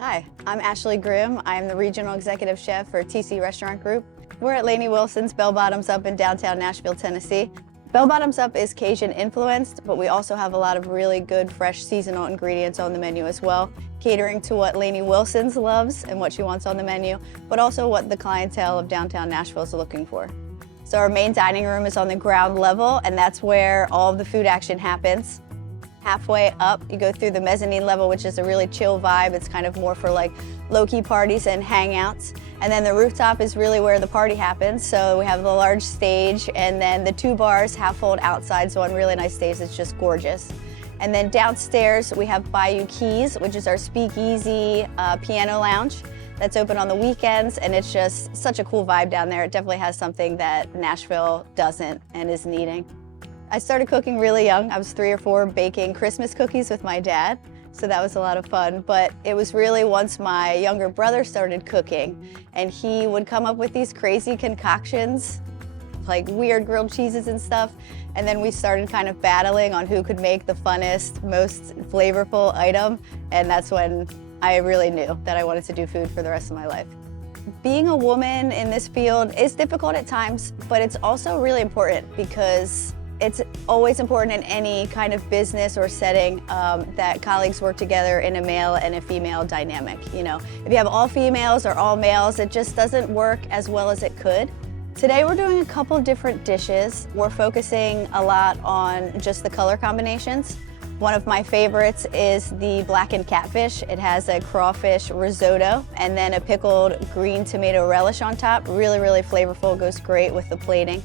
Hi, I'm Ashley Grimm. I'm the Regional Executive Chef for TC Restaurant Group. We're at Lainey Wilson's Bell Bottoms Up in downtown Nashville, Tennessee. Bell Bottoms Up is Cajun influenced, but we also have a lot of really good fresh seasonal ingredients on the menu as well, catering to what Lainey Wilson's loves and what she wants on the menu, but also what the clientele of downtown Nashville is looking for. So our main dining room is on the ground level, and that's where all of the food action happens. Halfway up, you go through the mezzanine level, which is a really chill vibe. It's kind of more for like low-key parties and hangouts. And then the rooftop is really where the party happens. So we have the large stage and then the two bars half-fold outside. So on really nice days, it's just gorgeous. And then downstairs, we have Bayou Keys, which is our speakeasy piano lounge. That's open on the weekends, and it's just such a cool vibe down there. It definitely has something that Nashville doesn't and is needing. I started cooking really young. I was 3 or 4 baking Christmas cookies with my dad, so that was a lot of fun. But it was really once my younger brother started cooking, and he would come up with these crazy concoctions, like weird grilled cheeses and stuff, and then we started kind of battling on who could make the funnest, most flavorful item, and that's when I really knew that I wanted to do food for the rest of my life. Being a woman in this field is difficult at times, but it's also really important because it's always important in any kind of business or setting that colleagues work together in a male and a female dynamic. You know, if you have all females or all males, it just doesn't work as well as it could. Today we're doing a couple different dishes. We're focusing a lot on just the color combinations. One of my favorites is the blackened catfish. It has a crawfish risotto and then a pickled green tomato relish on top. Really, really flavorful, goes great with the plating.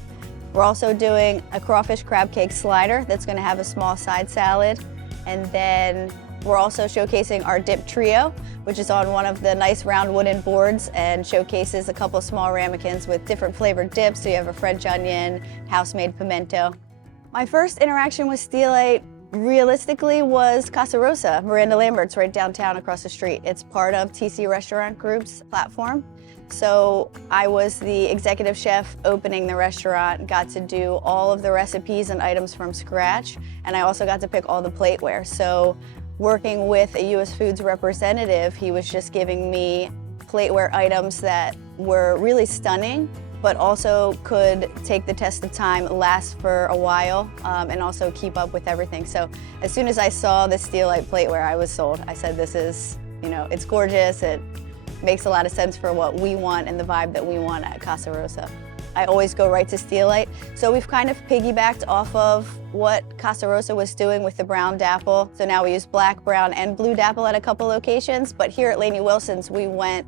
We're also doing a crawfish crab cake slider that's going to have a small side salad. And then we're also showcasing our dip trio, which is on one of the nice round wooden boards and showcases a couple small ramekins with different flavored dips. So you have a French onion, house-made pimento. My first interaction with Steelite realistically was Casa Rosa, Miranda Lambert's right downtown across the street. It's part of TC Restaurant Group's platform. So I was the executive chef opening the restaurant, got to do all of the recipes and items from scratch, and I also got to pick all the plateware. So working with a US Foods representative, he was just giving me plateware items that were really stunning, but also could take the test of time, last for a while, and also keep up with everything. So as soon as I saw the Steelite plateware, I was sold. I said, this is, you know, it's gorgeous. It makes a lot of sense for what we want and the vibe that we want at Casa Rosa. I always go right to Steelite. So we've kind of piggybacked off of what Casa Rosa was doing with the brown dapple. So now we use black, brown, and blue dapple at a couple locations, but here at Lainey Wilson's, we went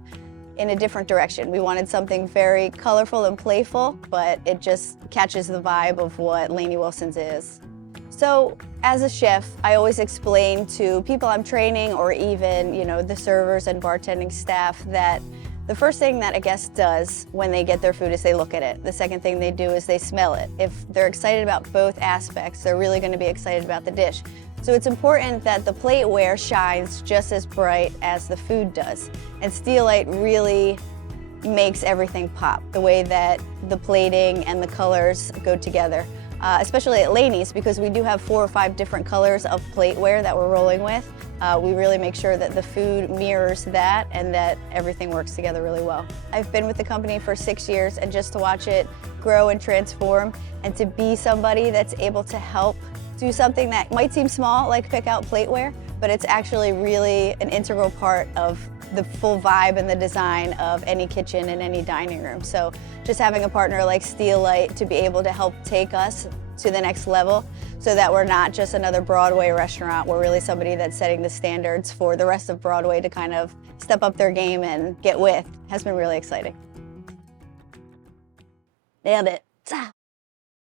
in a different direction. We wanted something very colorful and playful, but it just catches the vibe of what Lainey Wilson's is. So as a chef, I always explain to people I'm training or even, you know, the servers and bartending staff that the first thing that a guest does when they get their food is they look at it. The second thing they do is they smell it. If they're excited about both aspects, they're really going to be excited about the dish. So it's important that the plateware shines just as bright as the food does. And Steelite really makes everything pop, the way that the plating and the colors go together. Especially at Lainey's, because we do have 4 or 5 different colors of plateware that we're rolling with. We really make sure that the food mirrors that and that everything works together really well. I've been with the company for 6 years, and just to watch it grow and transform and to be somebody that's able to help do something that might seem small, like pick out plateware, but it's actually really an integral part of the full vibe and the design of any kitchen and any dining room. So just having a partner like Steelite to be able to help take us to the next level so that we're not just another Broadway restaurant, we're really somebody that's setting the standards for the rest of Broadway to kind of step up their game and get with, has been really exciting. Nailed it.